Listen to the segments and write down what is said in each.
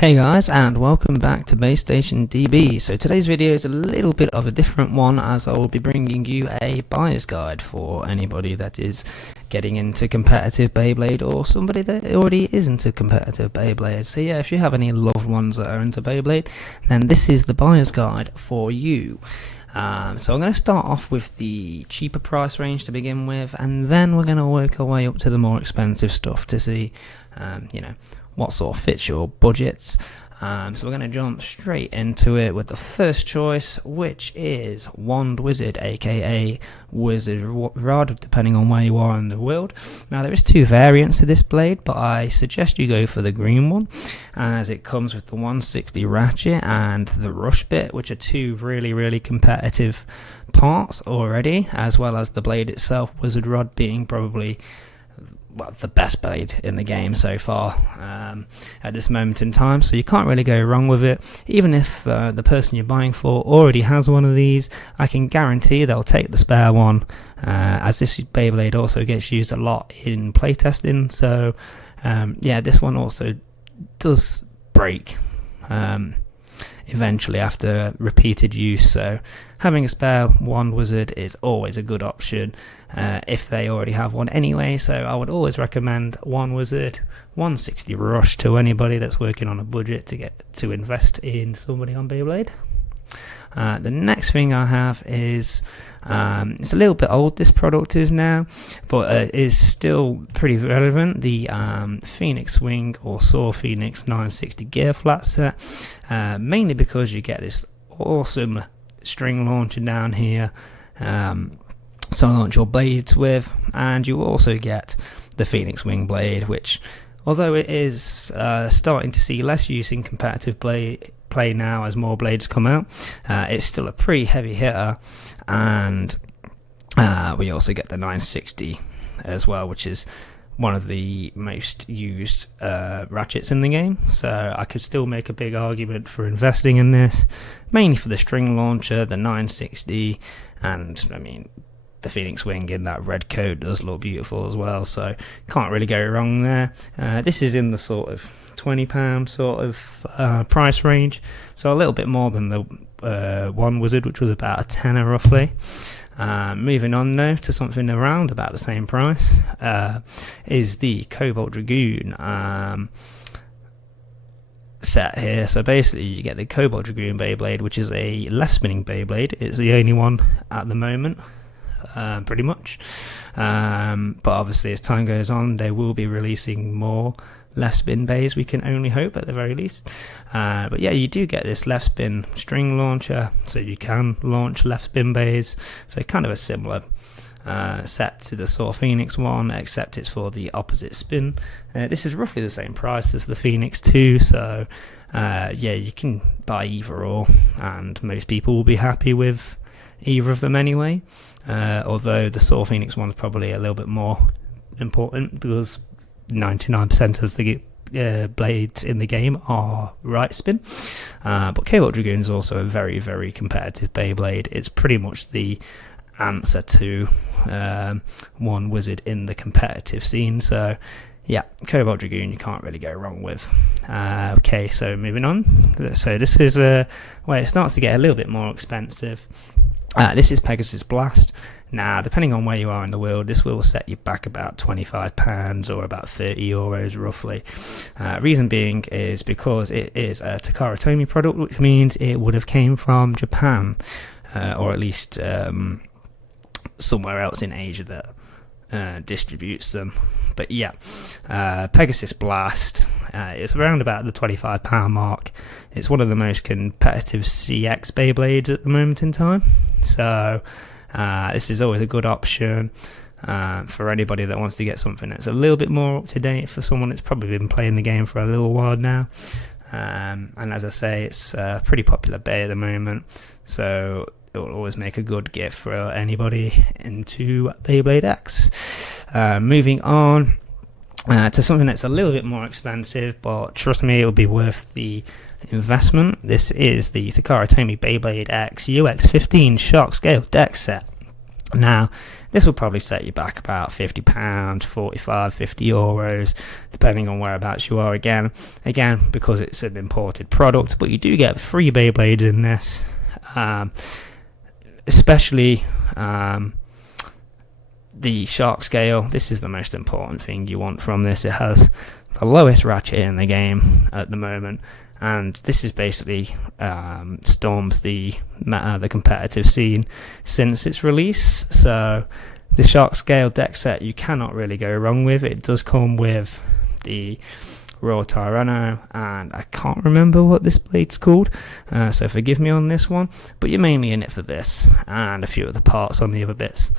Hey guys, and welcome back to Base Station DB. So today's video is a little bit of a different one, as I will be bringing you a buyer's guide for anybody that is getting into competitive Beyblade or somebody that already is into competitive Beyblade. So yeah, if you have any loved ones that are into Beyblade, then this is the buyer's guide for you. So I'm going to start off with the cheaper price range to begin with, and then we're going to work our way up to the more expensive stuff to see, what sort of fits your budgets. So we're going to jump straight into it with the first choice, which is Wand Wizard, aka Wizard Rod, depending on where you are in the world. Now there is two variants to this blade, but I suggest you go for the green one, as it comes with the 160 ratchet and the rush bit, which are two really competitive parts already, as well as the blade itself, Wizard Rod being probably the best blade in the game so far at this moment in time, so you can't really go wrong with it. Even if the person you're buying for already has one of these, I can guarantee they'll take the spare one, as this Beyblade also gets used a lot in playtesting. So this one also does break eventually after repeated use, so having a spare Wand Wizard is always a good option if they already have one anyway. So I would always recommend Wand Wizard 160 rush to anybody that's working on a budget to get to invest in somebody on Beyblade. The next thing I have is, it's a little bit old, this product is now, but is still pretty relevant, the Phoenix Wing or Saw Phoenix 960 gear flat set, mainly because you get this awesome string launcher down here to launch your blades with, and you also get the Phoenix Wing blade, which, although it is starting to see less use in competitive play now as more blades come out, it's still a pretty heavy hitter. And we also get the 960 as well, which is one of the most used ratchets in the game. So I could still make a big argument for investing in this, mainly for the string launcher, the 960, and I mean the Phoenix Wing in that red coat does look beautiful as well, so can't really go wrong there. This is in the sort of £20 sort of price range, so a little bit more than the Wand Wizard, which was about a tenner roughly. Moving on now to something around about the same price, is the Cobalt Dragoon set here. So basically you get the Cobalt Dragoon Beyblade, which is a left spinning Beyblade. It's the only one at the moment, pretty much, but obviously as time goes on they will be releasing more left spin bays, we can only hope, at the very least. But yeah, you do get this left spin string launcher, so you can launch left spin bays, so kind of a similar set to the Saw Phoenix one, except it's for the opposite spin. This is roughly the same price as the Phoenix 2, so you can buy either or, and most people will be happy with either of them anyway, although the Saw Phoenix one is probably a little bit more important because 99% of the blades in the game are right spin. But Cobalt Dragoon is also a very competitive Beyblade. It's pretty much the answer to Wand Wizard in the competitive scene, so yeah, Cobalt Dragoon you can't really go wrong with. Okay, so moving on. So this is where it starts to get a little bit more expensive. This is Pegasus Blast. Now, depending on where you are in the world, this will set you back about £25 or about €30 roughly. Reason being is because it is a Takara Tomy product, which means it would have came from Japan, or at least somewhere else in Asia that distributes them. But yeah, Pegasus Blast is around about the £25 mark. It's one of the most competitive CX Beyblades at the moment in time, so this is always a good option for anybody that wants to get something that's a little bit more up to date, for someone that's probably been playing the game for a little while now. And as I say, it's a pretty popular bay at the moment, so it will always make a good gift for anybody into Beyblade X. Moving on to something that's a little bit more expensive, but trust me, it will be worth the investment. This is the Takara Tomy Beyblade X UX15 Shark Scale Deck Set. Now, this will probably set you back about £50, 45, €50, depending on whereabouts you are again, because it's an imported product, but you do get free Beyblades in this, especially the shark scale. This is the most important thing you want from this. It has the lowest ratchet in the game at the moment, and this is basically stormed the competitive scene since its release. So the shark scale deck set you cannot really go wrong with. It does come with the Royal Tyranno, and I can't remember what this blade's called, so forgive me on this one, but you're mainly in it for this and a few of the parts on the other bits.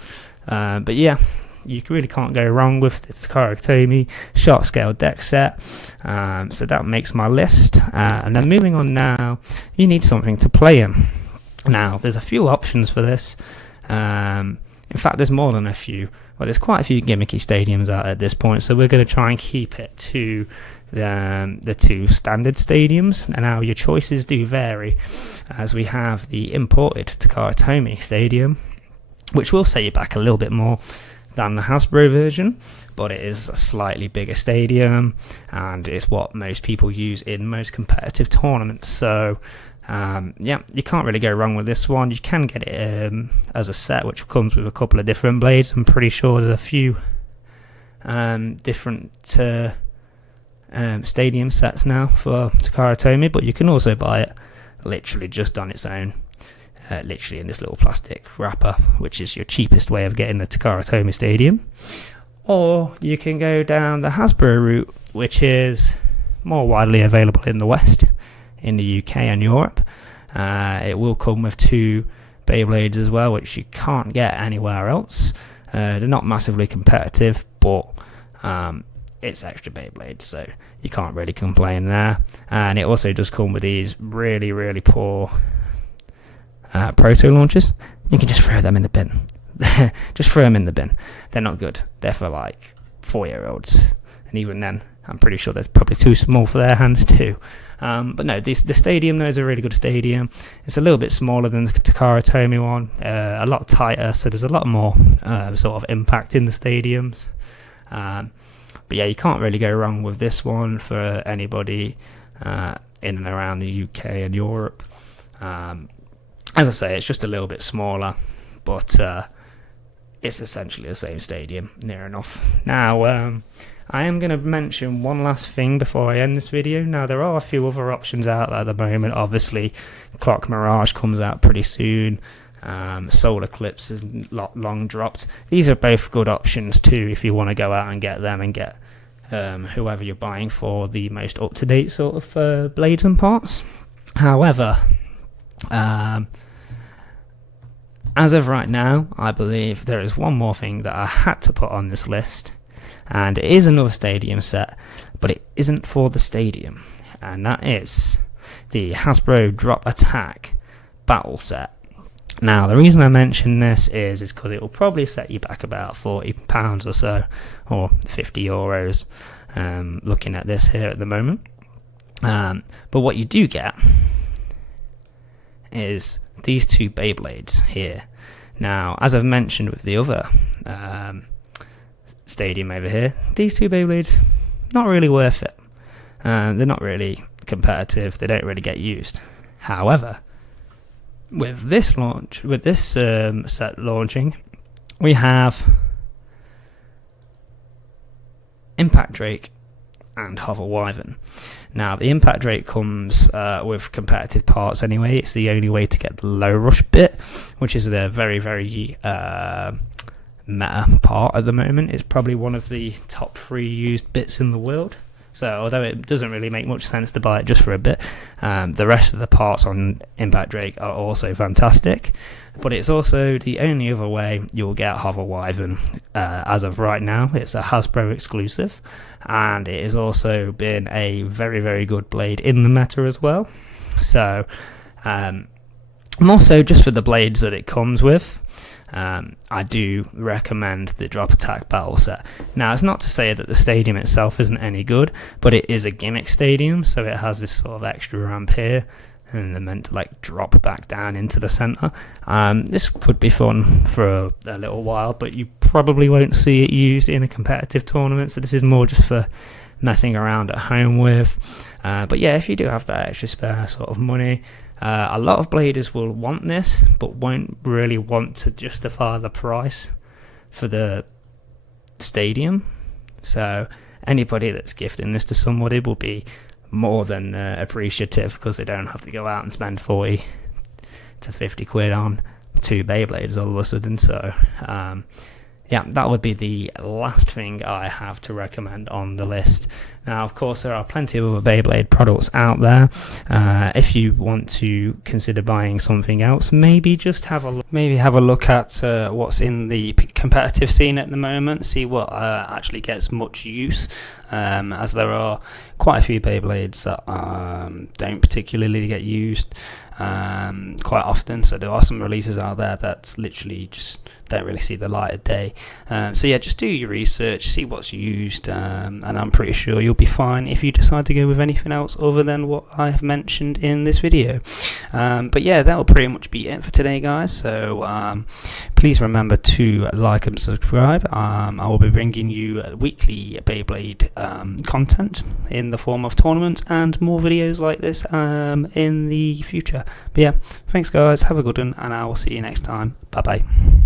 But yeah, you really can't go wrong with the Takara Tomy shark scale deck set. So that makes my list. And then moving on now, you need something to play in. Now, there's a few options for this. In fact, there's more than a few. Well, there's quite a few gimmicky stadiums out at this point, so we're going to try and keep it to the two standard stadiums. And now your choices do vary, as we have the imported Takara Tomy stadium, which will set you back a little bit more than the Hasbro version, but it is a slightly bigger stadium, and it's what most people use in most competitive tournaments. So yeah, you can't really go wrong with this one. You can get it as a set, which comes with a couple of different blades. I'm pretty sure there's a few different stadium sets now for Takara Tomy, but you can also buy it literally just on its own. Literally in this little plastic wrapper, which is your cheapest way of getting the Takara Tomy stadium. Or you can go down the Hasbro route, which is more widely available in the West, in the UK and Europe. It will come with two Beyblades as well, which you can't get anywhere else. They're not massively competitive, but it's extra Beyblades, so you can't really complain there. And it also does come with these really, really poor proto launchers. You can just throw them in the bin. Just throw them in the bin. They're not good. They're for like 4-year-olds, and even then I'm pretty sure they're probably too small for their hands too. But no, the stadium though is a really good stadium. It's a little bit smaller than the Takara Tomy one, a lot tighter, so there's a lot more sort of impact in the stadiums. But yeah, you can't really go wrong with this one for anybody in and around the UK and Europe. As I say, it's just a little bit smaller, but it's essentially the same stadium, near enough. Now, I am going to mention one last thing before I end this video. Now, there are a few other options out there at the moment. Obviously, Clock Mirage comes out pretty soon. Solar Eclipse is long dropped. These are both good options too if you want to go out and get them and get whoever you're buying for the most up-to-date sort of blades and parts. However, as of right now, I believe there is one more thing that I had to put on this list, and it is another stadium set, but it isn't for the stadium, and that is the Hasbro Drop Attack Battle Set. Now, the reason I mention this is because it will probably set you back about £40 or so, or €50, looking at this here at the moment. But what you do get is these two Beyblades here. Now, as I've mentioned with the other stadium over here, these two Beyblades, not really worth it. They're not really competitive. They don't really get used. However, with this set launching, we have Impact Drake and Hover Wyvern. Now, the Impact Drake comes with competitive parts anyway. It's the only way to get the low rush bit, which is the very, very meta part at the moment. It's probably one of the top 3 used bits in the world. So, although it doesn't really make much sense to buy it just for a bit, the rest of the parts on Impact Drake are also fantastic. But it's also the only other way you'll get Hover Wyvern as of right now. It's a Hasbro exclusive, and it has also been a very, very good blade in the meta as well. So, more so just for the blades that it comes with, I do recommend the Drop Attack Battle Set. Now, it's not to say that the stadium itself isn't any good, but it is a gimmick stadium, so it has this sort of extra ramp here, and they're meant to like drop back down into the center. This could be fun for a little while, but you probably won't see it used in a competitive tournament, so this is more just for messing around at home with. But yeah, if you do have that extra spare sort of money, a lot of bladers will want this but won't really want to justify the price for the stadium. So anybody that's gifting this to somebody will be more than appreciative, because they don't have to go out and spend 40 to 50 quid on 2 Beyblades all of a sudden. So yeah, that would be the last thing I have to recommend on the list. Now, of course, there are plenty of other Beyblade products out there. If you want to consider buying something else, maybe just have a look at what's in the competitive scene at the moment. See what actually gets much use, as there are quite a few Beyblades that don't particularly get used quite often. So there are some releases out there that literally just don't really see the light of day. So yeah, just do your research, see what's used, and I'm pretty sure you'll be fine if you decide to go with anything else other than what I have mentioned in this video. But yeah, that'll pretty much be it for today, guys. So please remember to like and subscribe. I will be bringing you weekly Beyblade content in the form of tournaments and more videos like this in the future. But yeah, thanks guys, have a good one, and I will see you next time. Bye bye.